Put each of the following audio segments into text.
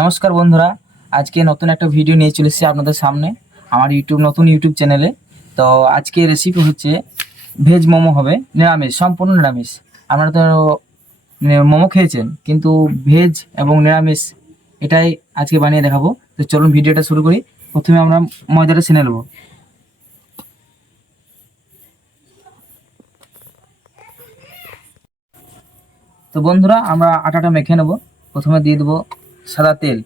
নমস্কার বন্ধুরা, আজকে নতুন একটা ভিডিও নিয়ে চলে এসেছি আপনাদের সামনে আমার নতুন ইউটিউব চ্যানেলে। তো আজকে রেসিপি হচ্ছে ভেজ মোমো হবে, নিরামিষ, সম্পূর্ণ নিরামিষ। আপনারা তো মোমো খেয়েছেন, কিন্তু ভেজ এবং নিরামিষ এটাই আজকে বানিয়ে দেখাবো। তো চলুন ভিডিওটা শুরু করি। প্রথমে আমরা ময়দাটা ছেনে নেব। তো বন্ধুরা, আমরা আটাটা মেখে নেব। প্রথমে দিয়ে দেবো সাদা তেল,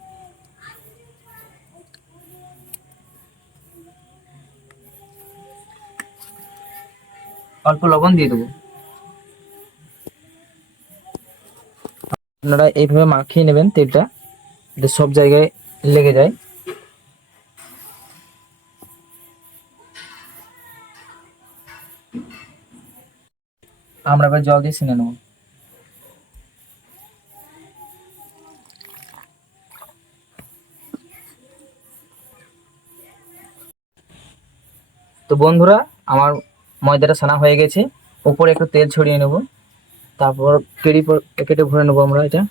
অল্প লবণ দিয়ে দেবো। আপনারা এইভাবে মাখিয়ে নেবেন তেলটা, এটা সব জায়গায় লেগে যায়। আমরা এবার জল দিয়ে ছেনে নেব। তো বন্ধুরা, আমার ময়দাটা ছানা হয়ে গেছে। উপরে একটু তেল ছড়িয়ে নেব, তারপর প্যাকেটে ভরে নেবো আমরা এটা।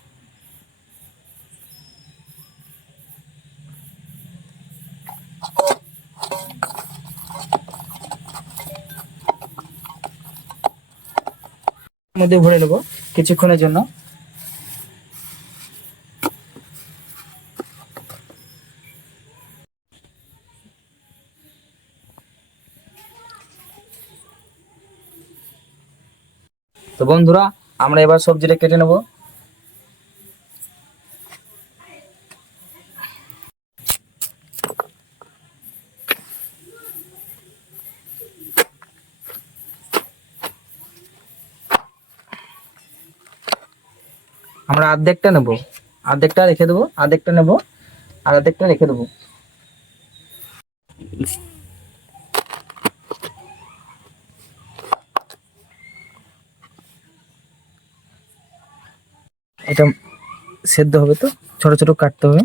মধ্যে ভরে নেব কিছুক্ষণের জন্য। তো বন্ধুরা, আমরা এবার সবজিটা কেটে নেব। আমরা অর্ধেকটা নেব, অর্ধেকটা রেখে দেবো, অর্ধেকটা নেব আর অর্ধেকটা রেখে দেবো। এটা সেদ্ধ হবে, তো ছোট ছোট কাটতে হবে।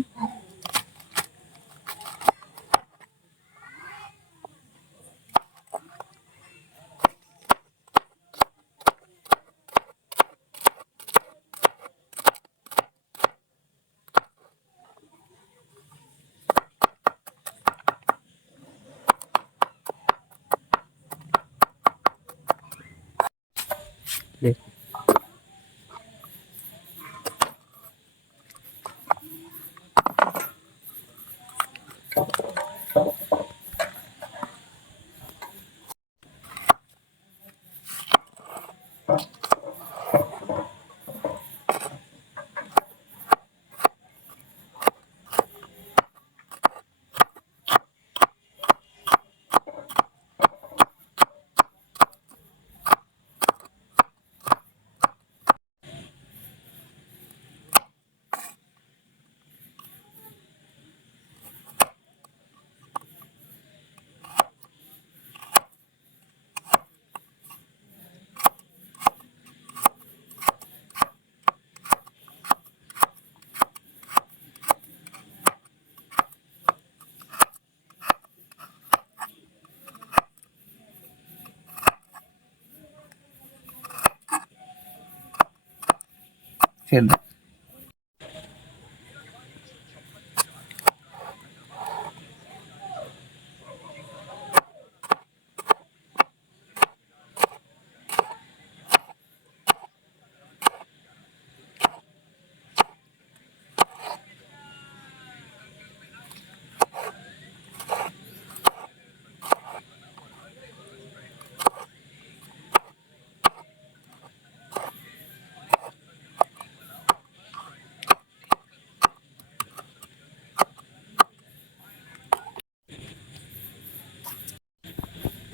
সেদ্ধ।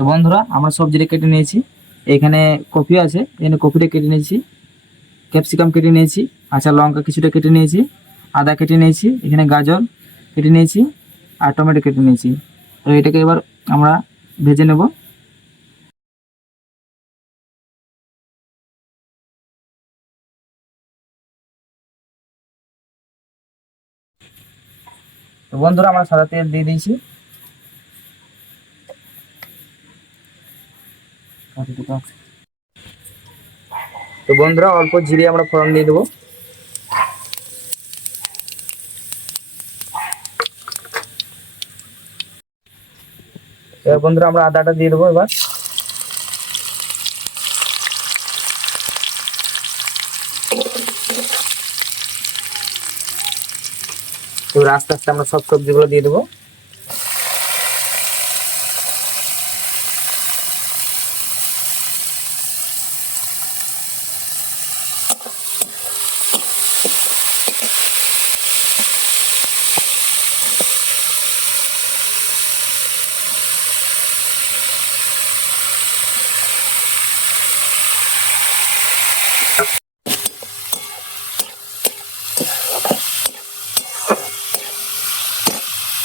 তো বন্ধুরা, আমরা সবজিটা কেটে নিয়েছি। এখানে কপি আছে, এখানে কপিটা কেটে নিয়েছি, ক্যাপসিকাম কেটে নিয়েছি, কাঁচা লঙ্কা কিছুটা কেটে নিয়েছি, আদা কেটে নিয়েছি, এখানে গাজর কেটে নিয়েছি আর টমেটো কেটে নিয়েছি। তো এটাকে এবার আমরা ভেজে নেব। তো বন্ধুরা, আমরা সাদা তেল দিয়ে দিয়েছি। তো বন্ধুরা, অল্প জিরে আমরা ফোড়ন দিয়ে দেবো। এবার বন্ধুরা আমরা আদাটা দিয়ে দেবো এবার। এবার আস্তে আস্তে আমরা সব সবজিগুলো দিয়ে দেবো।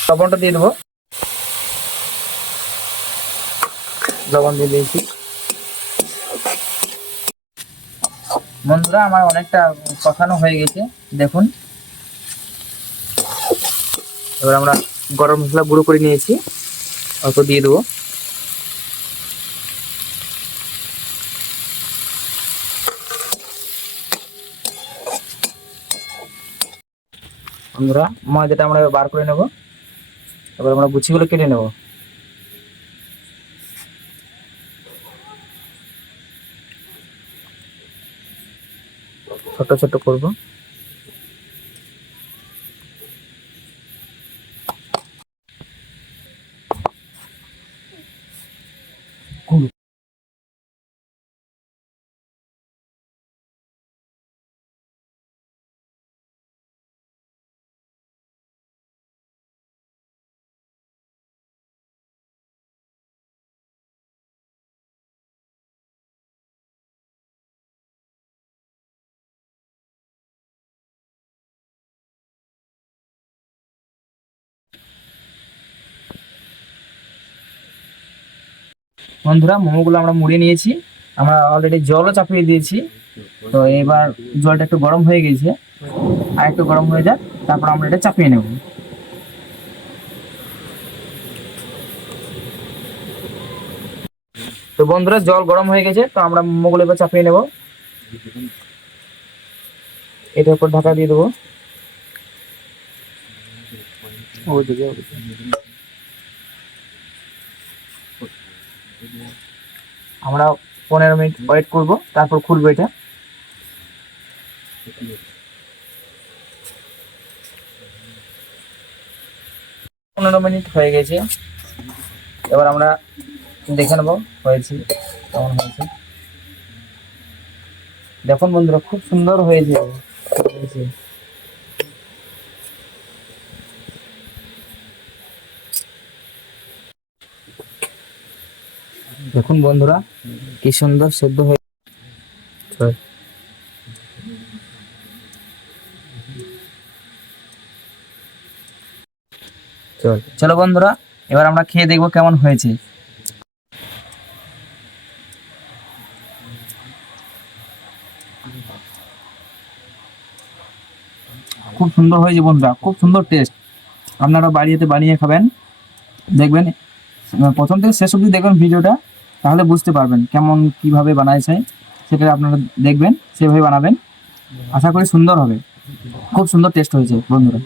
লবণটা দিয়ে দেবো, লবণ দিয়ে দিয়েছি। বন্ধুরা আমার অনেকটা কষানো হয়ে গেছে দেখুন। এবার আমরা গরম মশলা গুঁড়ো করে নিয়েছি, অল্প দিয়ে দেবো। বন্ধুরা ময়দাটা আমরা বার করে নেব। এবার আমরা গুছিগুলো কেটে নেব। ছোট ছোট করব। বন্ধুরা মোমোগুলো আমরা মুড়িয়ে নিয়েছি, আমরা অলরেডি জলও চাপিয়ে দিয়েছি। তো এবার জলটা একটু গরম হয়ে গেছে, আর একটু গরম হয়ে যাক, তারপর আমরা এটা চাপিয়ে নেব। তো বন্ধুরা জল গরম হয়ে গেছে, তো আমরা মোমোগুলো এবার চাপিয়ে নেব। এটার উপর ঢাকা দিয়ে দেবো। আমরা 15 মিনিট ওয়েট করব, তারপর খুলবো এটা। 15 মিনিট হয়ে গেছে, এবার আমরা দেখে নেবো হয়েছে কেমন হয়েছে। দেখুন বন্ধুরা খুব সুন্দর হয়েছে। দেখুন বন্ধুরা কি সুন্দর সেদ্ধ হয়ে। চলো বন্ধুরা এবার আমরা খেয়ে দেখবো কেমন হয়েছে। খুব সুন্দর হয়েছে বন্ধুরা, খুব সুন্দর টেস্ট। আপনারা বাড়িতে বানিয়ে খাবেন, দেখবেন প্রথম থেকে শেষ অবধি দেখবেন ভিডিওটা, তাহলে বুঝতে পারবেন কেমন কিভাবে বানাইছে। সেটা আপনারা দেখবেন, সেভাবে বানাবেন, আশা করি সুন্দর হবে। খুব সুন্দর টেস্ট হয়েছে বন্ধুরা।